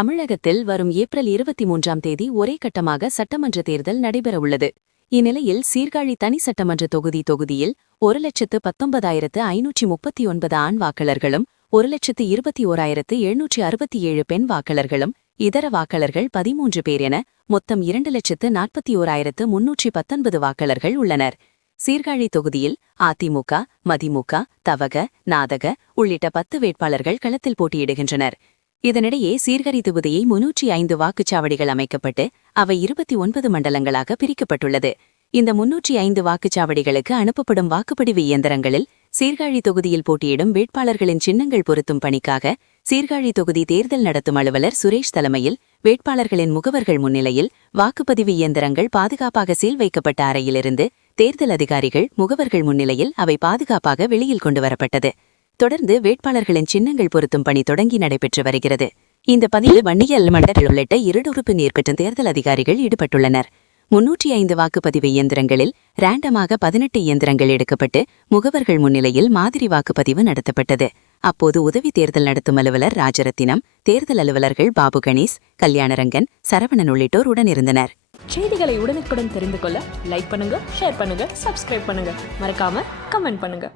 தமிழகத்தில் வரும் ஏப்ரல் 23ஆம் தேதி ஒரே கட்டமாக சட்டமன்ற தேர்தல் நடைபெறவுள்ளது. இந்நிலையில் சீர்காழி தனி சட்டமன்ற தொகுதியில் 1,19,539 ஆண் வாக்காளர்களும் 1,21,767 பெண் வாக்காளர்களும் இதர வாக்காளர்கள் 13 பேர் என மொத்தம் 2,41,319 வாக்காளர்கள் உள்ளனர். சீர்காழி தொகுதியில் அதிமுக, மதிமுக, தவக, நாதக உள்ளிட்ட 10 வேட்பாளர்கள் களத்தில் போட்டியிடுகின்றனர். இதனிடையே சீர்காழி தொகுதியை 305 வாக்குச்சாவடிகள் அமைக்கப்பட்டு அவை 29 மண்டலங்களாக பிரிக்கப்பட்டுள்ளது. இந்த 305 வாக்குச்சாவடிகளுக்கு அனுப்பப்படும் வாக்குப்பதிவு இயந்திரங்களில் சீர்காழி தொகுதியில் போட்டியிடும் வேட்பாளர்களின் சின்னங்கள் பொருத்தும் பணிக்காக சீர்காழி தொகுதி தேர்தல் நடத்தும் அலுவலர் சுரேஷ் தலைமையில் வேட்பாளர்களின் முகவர்கள் முன்னிலையில் வாக்குப்பதிவு இயந்திரங்கள் பாதுகாப்பாக சீல் வைக்கப்பட்ட அறையிலிருந்து தேர்தல் அதிகாரிகள் முகவர்கள் முன்னிலையில் அவை பாதுகாப்பாக வெளியில் கொண்டுவரப்பட்டது. தொடர்ந்து வேட்பாளர்களின் சின்னங்கள் பொருத்தும் பணி தொடங்கி நடைபெற்று வருகிறது. இந்த பதிவில் வன்னியல் மண்டல உள்ளிட்ட 2 மேற்பட்ட தேர்தல் அதிகாரிகள் ஈடுபட்டுள்ளனர். 305 வாக்குப்பதிவு இயந்திரங்களில் ரேண்டமாக 18 இயந்திரங்கள் எடுக்கப்பட்டு முகவர்கள் முன்னிலையில் மாதிரி வாக்குப்பதிவு நடத்தப்பட்டது. அப்போது உதவி தேர்தல் நடத்தும் அலுவலர் ராஜரத்தினம், தேர்தல் அலுவலர்கள் பாபு கணேஷ், கல்யாணரங்கன், சரவணன் உள்ளிட்டோர் உடனிருந்தனர். செய்திகளை உடனுக்குடன் தெரிந்து கொள்ள லைக் பண்ணுங்க, ஷேர் பண்ணுங்க, சப்ஸ்கிரைப் பண்ணுங்க, மறக்காம கமெண்ட் பண்ணுங்க.